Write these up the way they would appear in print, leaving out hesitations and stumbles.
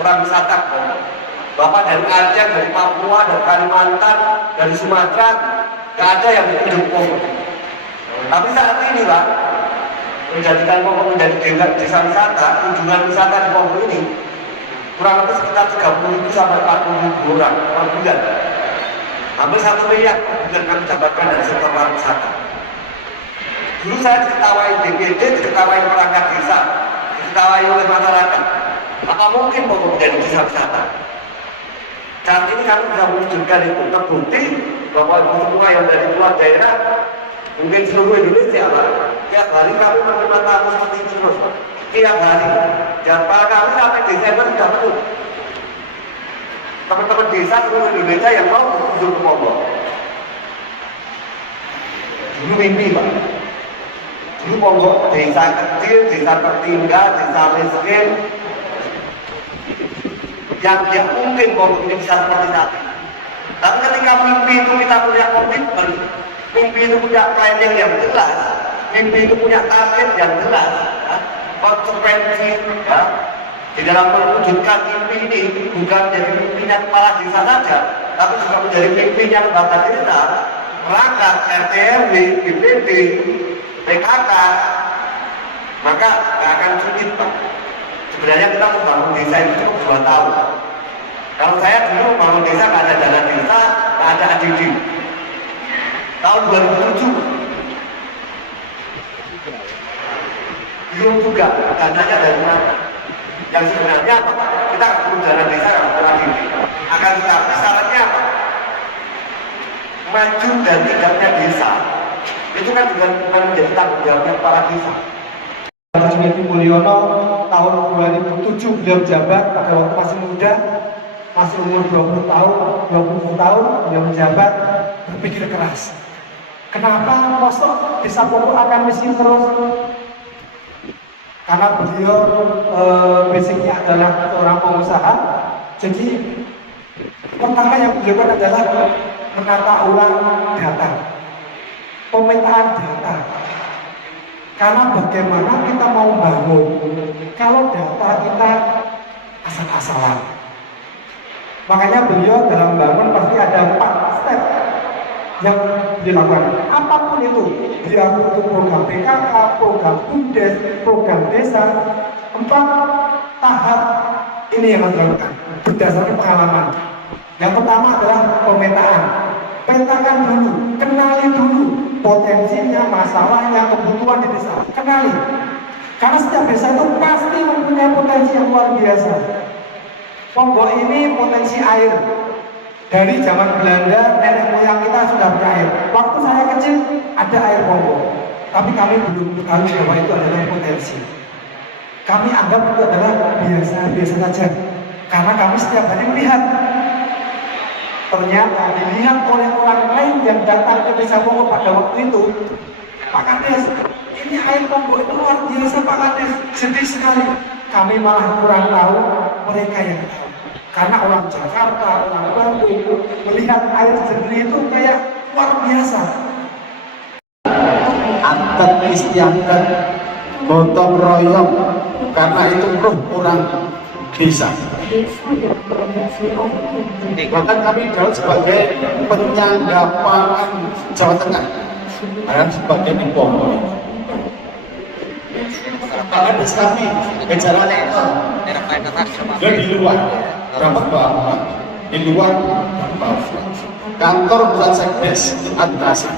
orang wisata. Bapak dari Aceh, dari Papua, dari Kalimantan, dari Sumatera, nggak ada yang berkunjung Pogo. Tapi saat ini Pak, menjadikan Pogo menjadi desa wisata, kunjungan wisata di Pogo ini kurang lebih sekitar 30.000 sampai 40.000 orang per bulan. Hampir 1 miliar yang kami dapatkan dari sektor pariwisata. Dulu saya diketawai DPD, diketawai perangkat desa, diketawai oleh masyarakat. Apa mungkin Pogo menjadi desa wisata? Saat ini kami bisa menunjukkan itu, terbukti bahwa semua yang dari luar daerah, mungkin seluruh Indonesia Pak, tiap hari kami menerima tamu seperti itu terus Pak. Tiap hari, jadwal kami sampai Desember sudah penuh. Teman-teman desa seluruh Indonesia yang mau berkunjung ke Pogo. Dulu mimpi Pak. Dulu Pogo desa kecil, desa tertinggal, desa miskin, yang mungkin Pogo ini bisa seperti saat ini. Tapi ketika mimpi itu kita punya komitmen, mimpi itu punya planning yang jelas, mimpi itu punya target yang jelas, konsekuensi ya, di dalam mewujudkan mimpi ini bukan menjadi mimpinya kepala desa saja, tapi juga menjadi mimpinya lembaga desa, perangkat, RT RW, BPD, PKK, maka nggak akan sulit Pak. Sebenarnya kita membangun desa itu cukup 2 tahun. Kalau saya dulu membangun desa nggak ada dana desa, nggak ada ADD. Tahun 2007 belum juga dananya dari mana. Yang sebenarnya apa? Kita perlu dana desa nggak perlu ADD. Akan tetapi syaratnya apa? Maju dan tidaknya desa itu kan bukan menjadi tanggung jawabnya para desa. Haji Mulyono tahun 2007 beliau menjabat pada waktu masih muda, masih umur 20 tahun beliau menjabat, berpikir keras. Kenapa kosong desa Pogo akan miskin terus? Karena beliau basicnya adalah seorang pengusaha. Jadi pertama yang beliau lakukan adalah menata ulang data, pemetaan data. Karena bagaimana kita mau bangun kalau data kita asal-asalan. Makanya beliau dalam bangun pasti ada 4 step yang dilakukan. Apapun itu, diatur itu program PKK, program BUMDes, program desa, 4 tahap ini yang harus dilakukan berdasarkan pengalaman. Yang pertama adalah pemetaan. Petakan dulu, kenali dulu potensinya, masalahnya, kebutuhan di desa. Kenali. Karena setiap desa itu pasti mempunyai potensi yang luar biasa. Pogo ini potensi air. Dari zaman Belanda, nenek moyang kita sudah punya air. Waktu saya kecil, ada air Pogo. Tapi kami belum tahu bahwa itu adalah potensi. Kami anggap itu adalah biasa-biasa saja. Karena kami setiap hari melihat. Ternyata dilihat oleh orang lain yang datang ke desa Pogo pada waktu itu, Pak Kades, ini air Pogo itu luar biasa Pak Kades, sedih sekali. Kami malah kurang tahu, mereka yang tahu. Karena orang Jakarta, orang Bandung melihat air jernih itu kayak luar biasa. Adat istiadat, gotong royong, karena itu roh orang desa. Bahkan kami dalam sebagai penyangga pangan Jawa Tengah, dan sebagai di Pogo. Bahkan di kami kejaran itu dia di luar, rapat bawah, di luar bawah. Kantor bulan sekdes administrasi.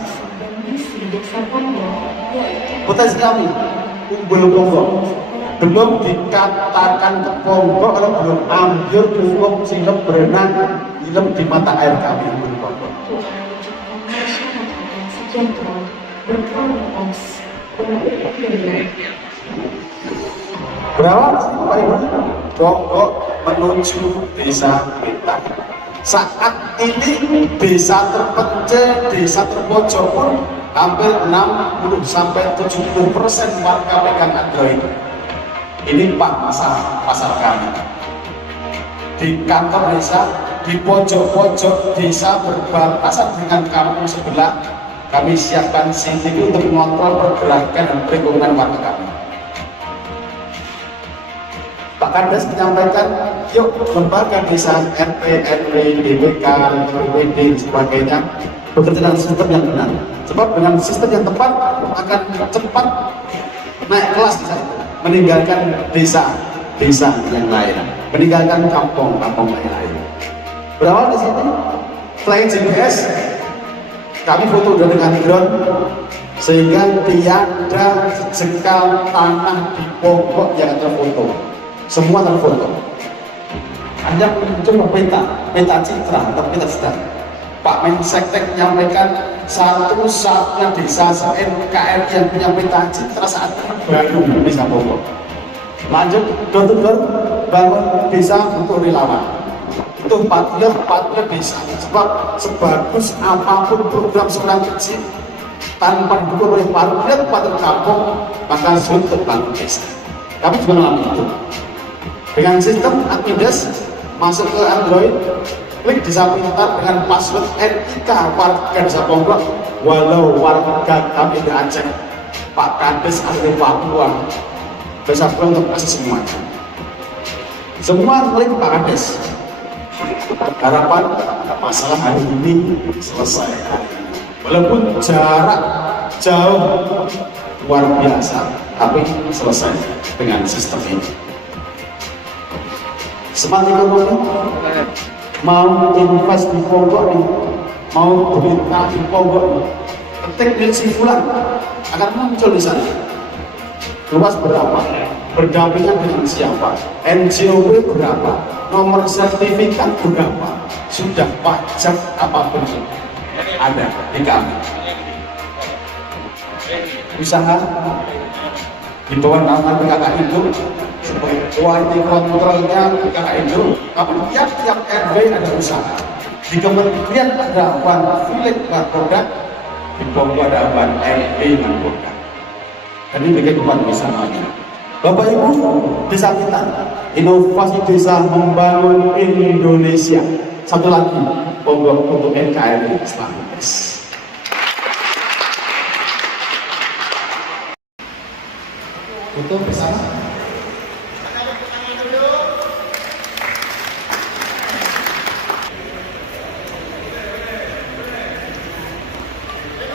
Potensi kami Umbul Pogo belum dikatakan ke Pogo kalau belum ambil cukup sehingga berenang hilang di mata air kami Umbul Pogo. Berapa sih Pak Ibu? Pogo menuju desa kita. Saat ini desa terpencil, desa terpojok pun hampir 60 sampai 70% warga pegang Android. Ini Pak pasar kami. Di kantor desa, di pojok-pojok desa berbatasan dengan kampung sebelah, kami siapkan CCTV untuk mengontrol pergerakan dan perekonomian warga kami. Pak Kades menyampaikan, yuk lembaga desa RT, RW, DPK, BPD, dan sebagainya bekerja dengan sistem yang benar. Sebab dengan sistem yang tepat akan cepat naik kelas desa itu, meninggalkan desa yang lain, meninggalkan kampung lain. Berawal di sini, selain GPS, kami foto dengan drone sehingga tiada sejengkal tanah di pokok yang terfoto, semua terfoto. Hanya muncul peta citra atau peta sedang. Pak Menseknek menyampaikan satu-satunya desa se-NKRI yang punya peta citra saat ini baru desa Pokok. Lanjut door to door bangun desa untuk relawan. Itu patriot desa. Sebab sebagus apapun program seorang kecil tanpa didukung oleh patriot kampung, maka sulit terbangun desa. Kami juga mengalami itu. Dengan sistem Admindes masuk ke Android, klik desa pintar dengan password NIK warga desa Ponggok, walau warga kami di Aceh, Pak Kades ada di Papua, desa Ponggok kasih semuanya. Semua klik Pak Kades. Harapan masalah hari ini selesai. Walaupun jarak jauh luar biasa, tapi selesai dengan sistem ini. Smart ekonomi, mau invest di Ponggok nih, mau berita di Ponggok nih, ketik kesimpulan akan muncul di sana. Luas berapa? Berdampingan dengan siapa? NJOP berapa? Nomor sertifikat berapa? Sudah pajak apapun ada di kami. Usaha di bawah naungan PKK itu sebagai quality controlnya PKK itu, tapi tiap RW ada usaha. Di kementerian ada One Village produk, di Ponggok ada One RW produk. Dan ini bikin buat misalnya. Bapak Ibu, desa kita, inovasi desa membangun Indonesia. Satu lagi, Ponggok untuk NKRI Islamis. Foto bersama.